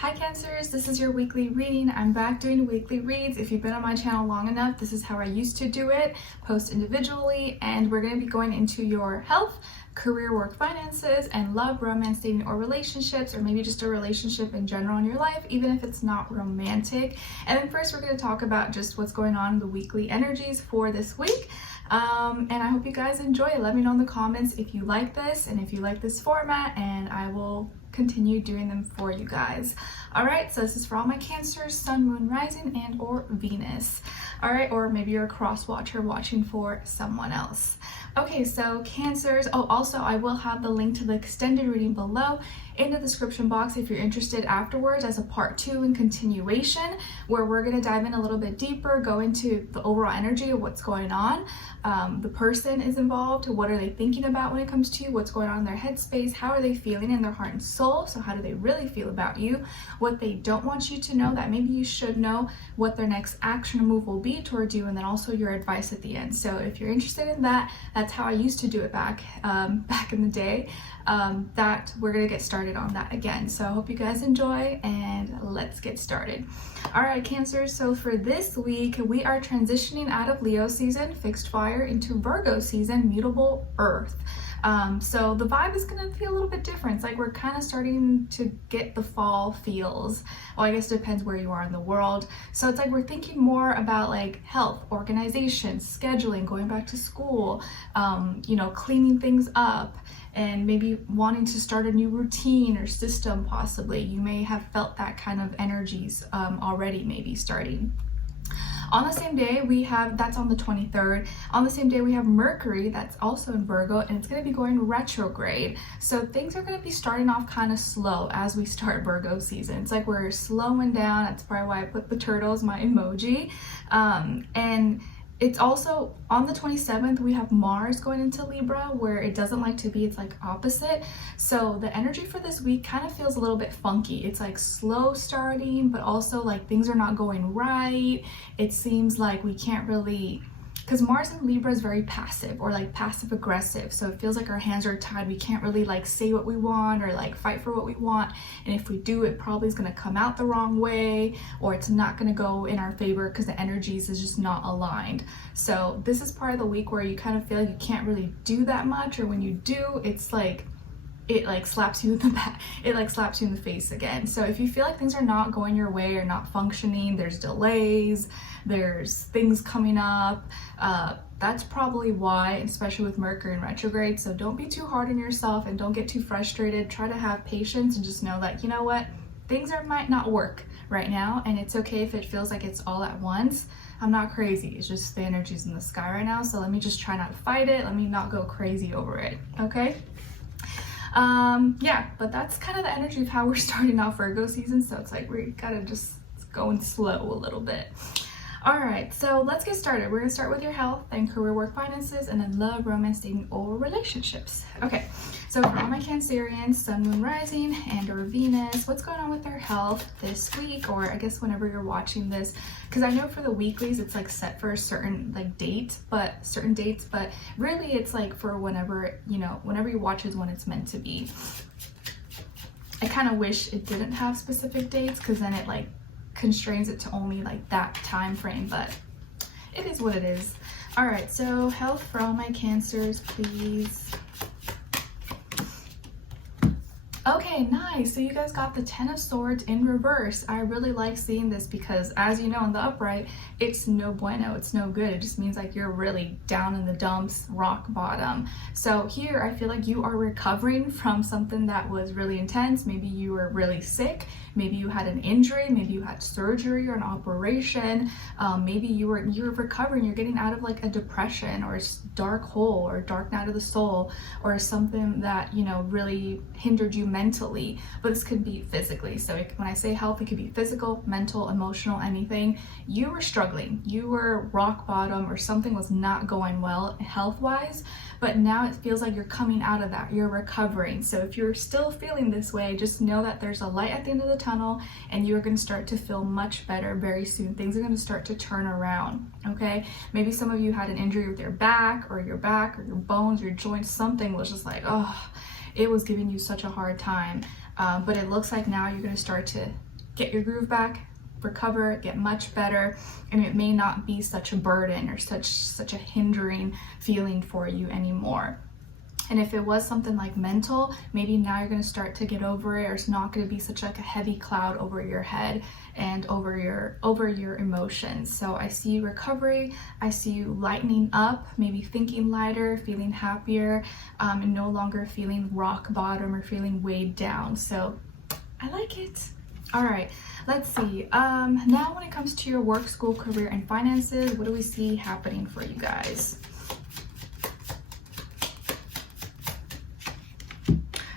Hi Cancers, this is your weekly reading. I'm back doing weekly reads. If you've been on my channel long enough, this is how I used to do it, post individually, and we're going to be going into your health, career, work, finances, and love, romance, dating, or relationships, or maybe just a relationship in general in your life, even if it's not romantic. And then first we're going to talk about just what's going on in the weekly energies for this week. And I hope you guys enjoy it. Let me know in the comments if you like this and if you like this format, and I will continue doing them for you guys. All right, so this is for all my Cancers, Sun, Moon, Rising, and or Venus. All right, or maybe you're a cross watcher watching for someone else. Okay, so Cancers. Oh, also I will have the link to the extended reading below in the description box if you're interested afterwards as a part 2 and continuation, where we're going to dive in a little bit deeper, go into the overall energy of what's going on. The person is involved. What are they thinking about when it comes to you? What's going on in their headspace? How are they feeling in their heart and soul? So how do they really feel about you? What they don't want you to know that maybe you should know, what their next action or move will be towards you, and then also your advice at the end. So if you're interested in that, that's how I used to do it back in the day. That we're gonna get started on that again. So I hope you guys enjoy, and let's get started. All right, Cancer, so for this week we are transitioning out of Leo season, fixed fire, into Virgo season, mutable earth. So the vibe is gonna feel a little bit different. It's like we're kind of starting to get the fall feels. Well, I guess it depends where you are in the world. So it's like we're thinking more about like health, organization, scheduling, going back to school, cleaning things up, and maybe wanting to start a new routine or system possibly. You may have felt that kind of energies already maybe starting. On the same day, we have, that's on the 23rd, on the same day we have Mercury, that's also in Virgo, and it's going to be going retrograde. So things are going to be starting off kind of slow as we start Virgo season. It's like we're slowing down. That's probably why I put the turtle as my emoji. And it's also on the 27th, we have Mars going into Libra, where it doesn't like to be, it's like opposite. So the energy for this week kind of feels a little bit funky. It's like slow starting, but also like things are not going right. It seems like we can't really, because Mars in Libra is very passive, or like passive aggressive. So it feels like our hands are tied. We can't really like say what we want or like fight for what we want. And if we do, it probably is going to come out the wrong way, or it's not going to go in our favor because the energies is just not aligned. So this is part of the week where you kind of feel like you can't really do that much, or when you do, it's like it like slaps you in the back, it like slaps you in the face again. So if you feel like things are not going your way or not functioning, there's delays, there's things coming up, that's probably why, especially with Mercury in retrograde. So don't be too hard on yourself and don't get too frustrated. Try to have patience and just know that, you know what, things might not work right now, and it's okay if it feels like it's all at once. I'm not crazy, it's just the energy's in the sky right now, so let me just try not to fight it. Let me not go crazy over it, okay? Yeah, but that's kind of the energy of how we're starting off Virgo season. So it's like we gotta just going slow a little bit. All right, so let's get started. We're gonna start with your health, then career, work, finances, and then love, romance, dating, or relationships. Okay, so for all my Cancerians, Sun, Moon, Rising, and or Venus, what's going on with their health this week, or I guess whenever you're watching this, because I know for the weeklies it's like set for a certain like certain dates, but really it's like for whenever, whenever you watch is when it's meant to be. I kind of wish it didn't have specific dates, because then it like constrains it to only like that time frame, but it is what it is. All right, so health for all my Cancers, please. Okay, nice. So you guys got the 10 of Swords in reverse. I really like seeing this because, as you know, in the upright, it's no bueno, it's no good. It just means like you're really down in the dumps, rock bottom. So here I feel like you are recovering from something that was really intense. Maybe you were really sick, maybe you had an injury, maybe you had surgery or an operation, maybe you're recovering, you're getting out of like a depression or a dark hole or dark night of the soul, or something that really hindered you mentally. But this could be physically. So when I say health, it could be physical, mental, emotional, anything. You were struggling, you were rock bottom, or something was not going well health wise, but now it feels like you're coming out of that, you're recovering. So if you're still feeling this way, just know that there's a light at the end of the tunnel, and you're going to start to feel much better very soon. Things are going to start to turn around, okay? Maybe some of you had an injury with your back or your bones, your joints, something was just like, oh, it was giving you such a hard time. But it looks like now you're going to start to get your groove back, recover, get much better, and it may not be such a burden or such a hindering feeling for you anymore. And if it was something like mental, maybe now you're going to start to get over it, or it's not going to be such like a heavy cloud over your head and over your emotions. So I see recovery, I see you lightening up, maybe thinking lighter, feeling happier, and no longer feeling rock bottom or feeling weighed down. So I like it. All right, let's see. Now when it comes to your work, school, career, and finances, what do we see happening for you guys?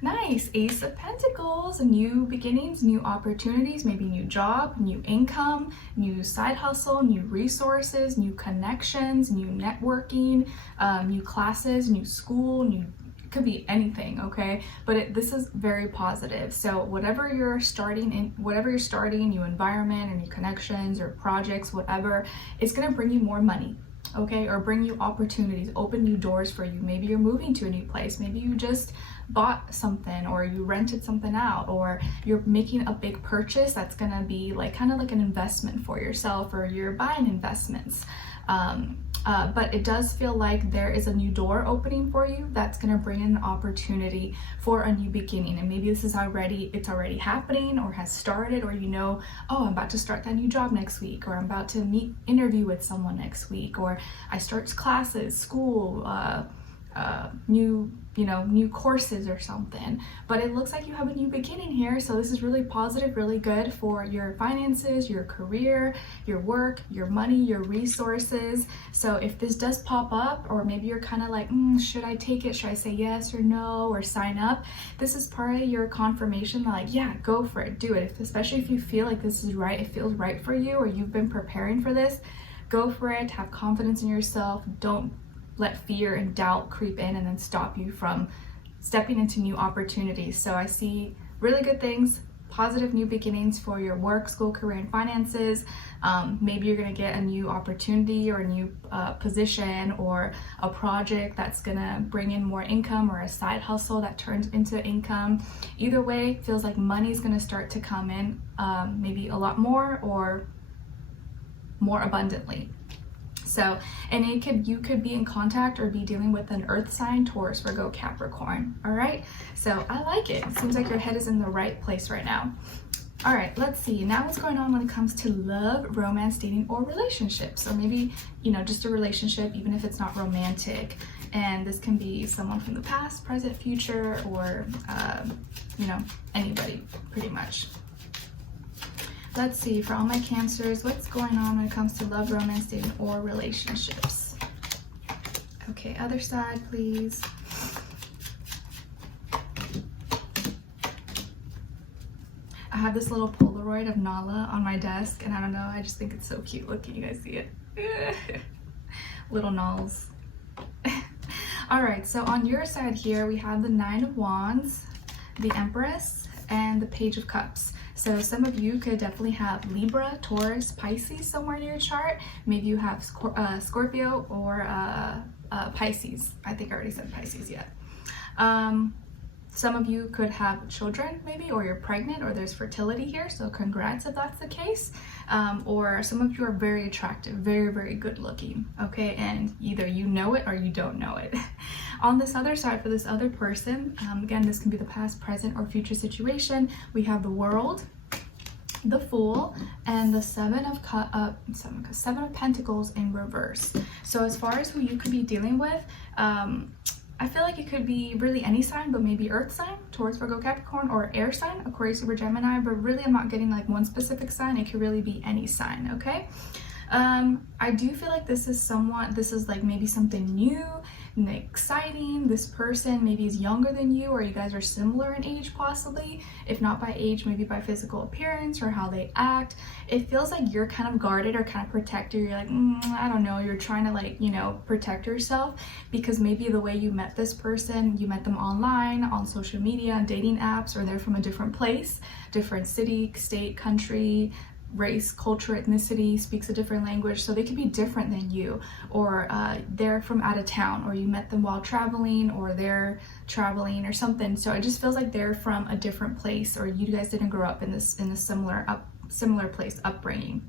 Nice, Ace of Pentacles, new beginnings, new opportunities, maybe new job, new income, new side hustle, new resources, new connections, new networking, new classes, new school, new, it could be anything, okay? But this is very positive. So whatever you're starting, new environment or new connections or projects, whatever, it's gonna bring you more money. Okay, or bring you opportunities, open new doors for you. Maybe you're moving to a new place, maybe you just bought something, or you rented something out, or you're making a big purchase that's gonna be like kind of like an investment for yourself, or you're buying investments. But it does feel like there is a new door opening for you that's going to bring in an opportunity for a new beginning. And maybe this is it's already happening or has started, or you know, oh, I'm about to start that new job next week, or I'm about to interview with someone next week, or I start classes, school, new courses or something. But it looks like you have a new beginning here, so this is really positive, really good for your finances, your career, your work, your money, your resources. So if this does pop up, or maybe you're kind of like, should I take it, should I say yes or no, or sign up, this is part of your confirmation that, like, yeah, go for it, do it. Especially if you feel like this is right, it feels right for you, or you've been preparing for this, go for it. Have confidence in yourself. Don't let fear and doubt creep in and then stop you from stepping into new opportunities. So I see really good things, positive new beginnings for your work, school, career, and finances. Maybe you're gonna get a new opportunity or a new position or a project that's gonna bring in more income, or a side hustle that turns into income. Either way, feels like money's gonna start to come in, maybe a lot more or more abundantly. So, and you could be in contact or be dealing with an earth sign, Taurus, Virgo, Capricorn. All right, so I like it. Seems like your head is in the right place right now. All right, let's see now what's going on when it comes to love, romance, dating, or relationships. So maybe, just a relationship, even if it's not romantic. And this can be someone from the past, present, future, or anybody pretty much. Let's see, for all my Cancers, what's going on when it comes to love, romance, dating, or relationships? Okay, other side, please. I have this little Polaroid of Nala on my desk, and I don't know, I just think it's so cute. Look, can you guys see it? Little Nals. All right, so on your side here, we have the Nine of Wands, the Empress, and the Page of Cups. So some of you could definitely have Libra, Taurus, Pisces somewhere in your chart. Maybe you have Scorpio or Pisces. I think I already said Pisces yet. Some of you could have children maybe, or you're pregnant, or there's fertility here, so congrats if that's the case. Or some of you are very attractive, very, very good looking, okay? And either you know it or you don't know it. On this other side, for this other person, again, this can be the past, present, or future situation, we have the World, the Fool, and the Seven of Pentacles in reverse. So as far as who you could be dealing with, I feel like it could be really any sign, but maybe earth sign, Taurus, Virgo, Capricorn, or air sign, Aquarius, Libra, Gemini, but really I'm not getting like one specific sign. It could really be any sign, okay? I do feel like this is like maybe something new and exciting. This person maybe is younger than you, or you guys are similar in age possibly. If not by age, maybe by physical appearance or how they act. It feels like you're kind of guarded or kind of protected. You're like, I don't know. You're trying to protect yourself, because maybe the way you met this person, you met them online, on social media, on dating apps, or they're from a different place, different city, state, country, race, culture, ethnicity, speaks a different language, so they could be different than you, or they're from out of town, or you met them while traveling, or they're traveling or something. So it just feels like they're from a different place, or you guys didn't grow up in a similar similar place, upbringing.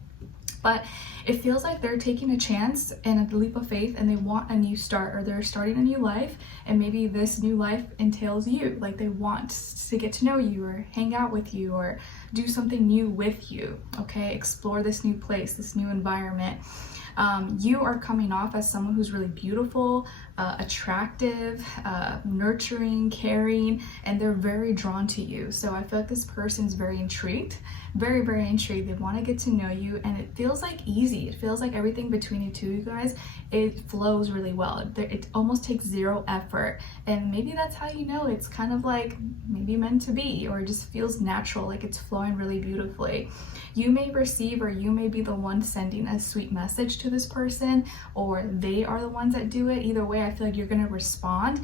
But it feels like they're taking a chance and a leap of faith, and they want a new start, or they're starting a new life, and maybe this new life entails you. Like they want to get to know you or hang out with you or do something new with you, okay? Explore this new place, this new environment. You are coming off as someone who's really beautiful, attractive, nurturing, caring, and they're very drawn to you. So I feel like this person's very intrigued, very, very intrigued. They want to get to know you, and it feels like easy. It feels like everything between you guys, it flows really well. It almost takes zero effort, and maybe that's how you know it's kind of like maybe meant to be, or it just feels natural, like it's flowing really beautifully. You may receive, or you may be the one sending a sweet message to this person, or they are the ones that do it. Either way, I feel like you're going to respond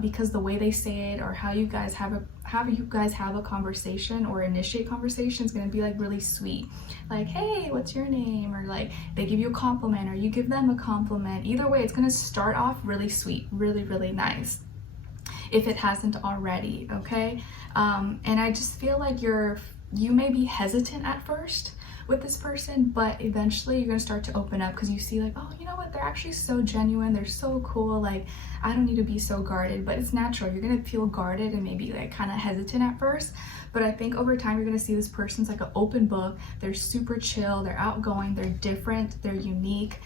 because the way they say it, or how you guys have a conversation or initiate conversation, is going to be like really sweet. Like, hey, what's your name? Or like they give you a compliment, or you give them a compliment. Either way, it's going to start off really sweet, really, really nice, if it hasn't already, okay? And I just feel like you may be hesitant at first with this person, but eventually you're gonna start to open up, because you see like, oh, you know what, they're actually so genuine, they're so cool, like I don't need to be so guarded. But it's natural, you're gonna feel guarded and maybe like kind of hesitant at first, but I think over time you're gonna see this person's like an open book. They're super chill, they're outgoing, they're different, they're unique,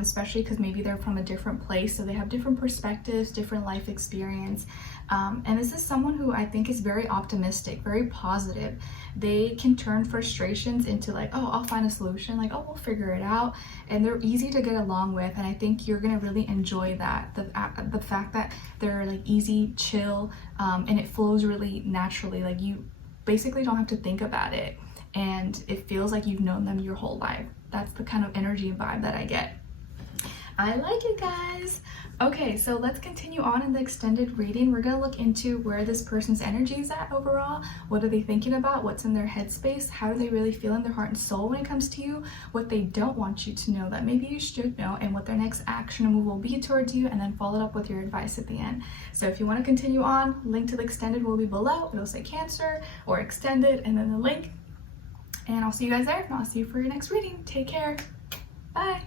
especially because maybe they're from a different place, so they have different perspectives, different life experience. And this is someone who I think is very optimistic, very positive. They can turn frustrations into like, oh, I'll find a solution, like, oh, we'll figure it out. And they're easy to get along with, and I think you're gonna really enjoy that, the fact that they're like easy, chill, and it flows really naturally. Like you basically don't have to think about it, and it feels like you've known them your whole life. That's the kind of energy and vibe that I get. I like it, guys. Okay, so let's continue on in the extended reading. We're gonna look into where this person's energy is at overall. What are they thinking about? What's in their headspace? How do they really feel in their heart and soul when it comes to you? What they don't want you to know that maybe you should know, and what their next action and move will be towards you, and then follow it up with your advice at the end. So if you want to continue on, link to the extended will be below. It'll say Cancer or extended, and then the link. And I'll see you guys there, and I'll see you for your next reading. Take care. Bye.